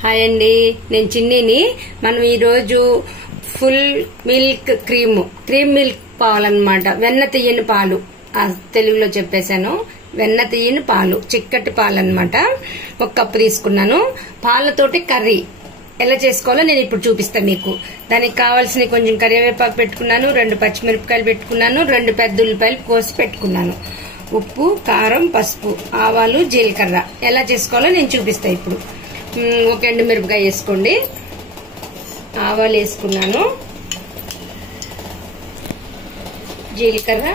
Hi అండి, నేను చిన్నీని. మనం ఈ రోజు ఫుల్ మిల్క్ క్రీమ్ మిల్క్ పాలన్నమాట. వెన్న తీయని పాలు, తెలుగులో చెప్పేశాను. వెన్న తీయని పాలు, చిక్కటి పాలు అన్నమాట. ఒక కప్పు తీసుకున్నాను. పాలతోటి కర్రీ ఎలా చేసుకోవాలో నేను ఇప్పుడు చూపిస్తాను మీకు. దానికి కావాల్సిన కొంచెం కరివేపాకు పెట్టుకున్నాను, 2 పచ్చిమిరపకాయలు పెట్టుకున్నాను, 2 పెద్ద ఉల్లిపాయలు కోసి పెట్టుకున్నాను. ఉప్పు, కారం, పసుపు, ఆవాలు, జీలకర్ర ఎలా చేసుకోవాలో నేను చూపిస్తా ఇప్పుడు. ఒక ఎండుమిరపకాయ వేసుకోండి. ఆవాలు వేసుకున్నాను, జీలకర్ర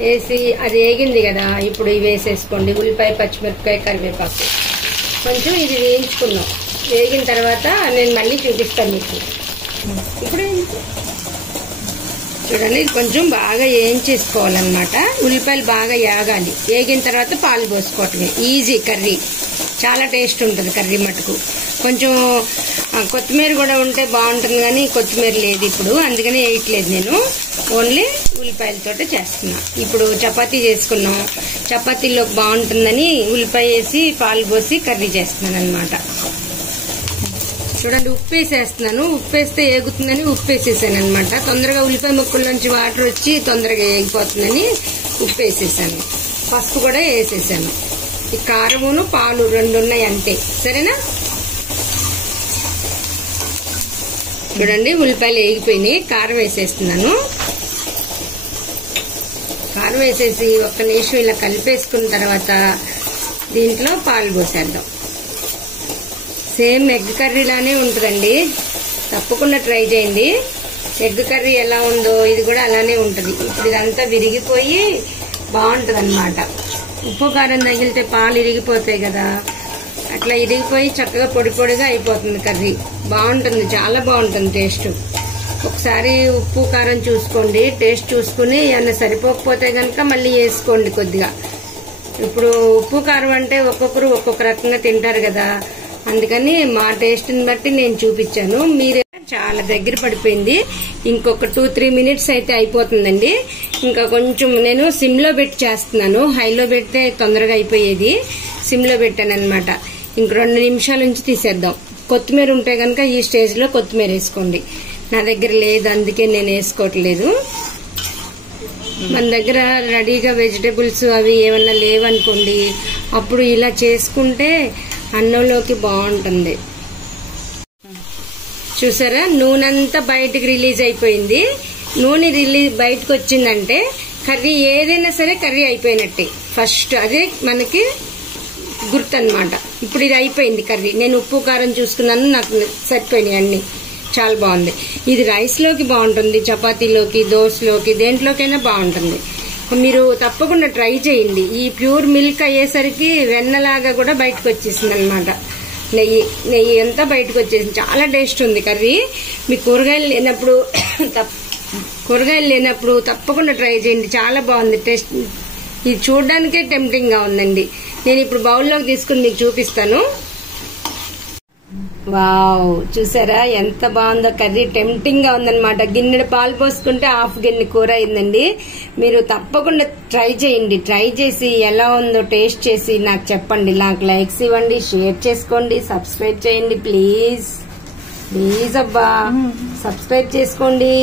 వేసి అది వేగింది కదా, ఇప్పుడు ఇవి వేసేసుకోండి. ఉల్లిపాయ, పచ్చిమిరపకాయ, కరివేపాకు కొంచెం ఇది వేయించుకున్నాం. వేగిన తర్వాత నేను మళ్ళీ చూపిస్తాను మీకు. ఇప్పుడు చూడండి, కొంచెం బాగా వేయించేసుకోవాలన్నమాట. ఉల్లిపాయలు బాగా వేగాలి. వేగిన తర్వాత పాలు పోసుకోవటమే. ఈజీ కర్రీ, చాలా టేస్ట్ ఉంటుంది కర్రీ మటుకు. కొంచెం కొత్తిమీర కూడా ఉంటే బాగుంటుంది, కానీ కొత్తిమీర లేదు ఇప్పుడు, అందుకని వేయట్లేదు నేను. ఓన్లీ ఉల్లిపాయలతోటే చేస్తున్నా. ఇప్పుడు చపాతీ చేసుకున్నాం, చపాతీలో బాగుంటుందని ఉల్లిపాయ వేసి పాలు పోసి కర్రీ చేస్తున్నాను అనమాట. చూడండి, ఉప్పు వేసేస్తున్నాను. ఉప్పు వేస్తే ఏగుతుందని ఉప్పు వేసేసాను అనమాట. తొందరగా ఉల్లిపాయ ముక్కల్లోంచి వాటర్ వచ్చి తొందరగా ఏగిపోతుందని ఉప్పు వేసేసాను. పసుపు కూడా వేసేసాను. ఈ కారమును పాలు 2 ఉన్నాయి అంతే, సరేనా? చూడండి, ఉల్లిపాయలు వేగిపోయినాయి. కారం వేసేస్తున్నాను. కారం వేసేసి 1 నిమిషం ఇలా కలిపేసుకున్న తర్వాత దీంట్లో పాలు పోసేద్దాం. సేమ్ ఎగ్ కర్రీ లానే ఉంటుందండి, తప్పకుండా ట్రై చేయండి. ఎగ్ కర్రీ ఎలా ఉందో ఇది కూడా అలానే ఉంటుంది. ఇప్పుడు ఇదంతా విరిగిపోయి బాగుంటుంది అనమాట. ఉప్పు కారం తగిలితే పాలు ఇరిగిపోతాయి కదా, అట్లా ఇరిగిపోయి చక్కగా పొడి పొడిగా అయిపోతుంది కర్రీ. బాగుంటుంది, చాలా బాగుంటుంది టేస్ట్. ఒకసారి ఉప్పు కారం చూసుకోండి, టేస్ట్ చూసుకుని ఏమన్నా సరిపోకపోతే కనుక మళ్ళీ వేసుకోండి కొద్దిగా. ఇప్పుడు ఉప్పు కారం అంటే ఒక్కొక్కరు ఒక్కొక్క రకంగా తింటారు కదా, అందుకని మా టేస్ట్ ని బట్టి నేను చూపించాను. మీరే చాలా దగ్గర పడిపోయింది. ఇంకొక 2-3 మినిట్స్ అయితే అయిపోతుందండి. ఇంకా కొంచెం నేను సిమ్ లో పెట్టి చేస్తున్నాను. హైలో పెడితే తొందరగా అయిపోయేది. సిమ్ లో పెట్టాను అనమాట. ఇంక 2 నిమిషాల నుంచి తీసేద్దాం. కొత్తిమీర ఉంటే కనుక ఈ స్టేజ్ లో కొత్తిమీర వేసుకోండి. నా దగ్గర లేదు, అందుకే నేను వేసుకోవట్లేదు. మన దగ్గర రెడీగా వెజిటేబుల్స్ అవి ఏమన్నా లేవనుకోండి, అప్పుడు ఇలా చేసుకుంటే అన్నంలోకి బాగుంటుంది. చూసారా, నూనె అంతా బయటకు రిలీజ్ అయిపోయింది. నూనె బయటకు వచ్చిందంటే కర్రీ ఏదైనా సరే కర్రీ అయిపోయినట్టే. ఫస్ట్ అదే మనకి గుర్తు అనమాట. ఇప్పుడు ఇది అయిపోయింది కర్రీ. నేను ఉప్పు కారం చూసుకున్నాను, నాకు సరిపోయినాయి అన్ని. చాలా బాగుంది. ఇది రైస్ లోకి బాగుంటుంది, చపాతీలోకి, దోశలోకి, దేంట్లోకైనా బాగుంటుంది. మీరు తప్పకుండా ట్రై చేయండి. ఈ ప్యూర్ మిల్క్ అయ్యేసరికి వెన్నలాగా కూడా బయటకు వచ్చేసింది అనమాట. నెయ్యి అంతా బయటకు వచ్చేసింది. చాలా టేస్ట్ ఉంది కర్రీ. మీ కూరగాయలు లేనప్పుడు తప్పకుండా ట్రై చేయండి. చాలా బాగుంది టేస్ట్. ఇది చూడడానికే టెంప్టింగ్ గా ఉందండి. నేను ఇప్పుడు బౌల్లోకి తీసుకుని మీకు చూపిస్తాను. వావ్, చూసారా ఎంత బాగుందో కర్రీ. టెంప్టింగ్ గా ఉందన్నమాట. గిన్నెడు పాలు పోసుకుంటే 1/2 గిన్నె కూర అయిందండి. మీరు తప్పకుండా ట్రై చేయండి. ట్రై చేసి ఎలా ఉందో టేస్ట్ చేసి నాకు చెప్పండి. నాకు లైక్స్ ఇవ్వండి, షేర్ చేసుకోండి, సబ్స్క్రైబ్ చేయండి ప్లీజ్. ప్లీజ్ అబ్బా, సబ్స్క్రైబ్ చేసుకోండి.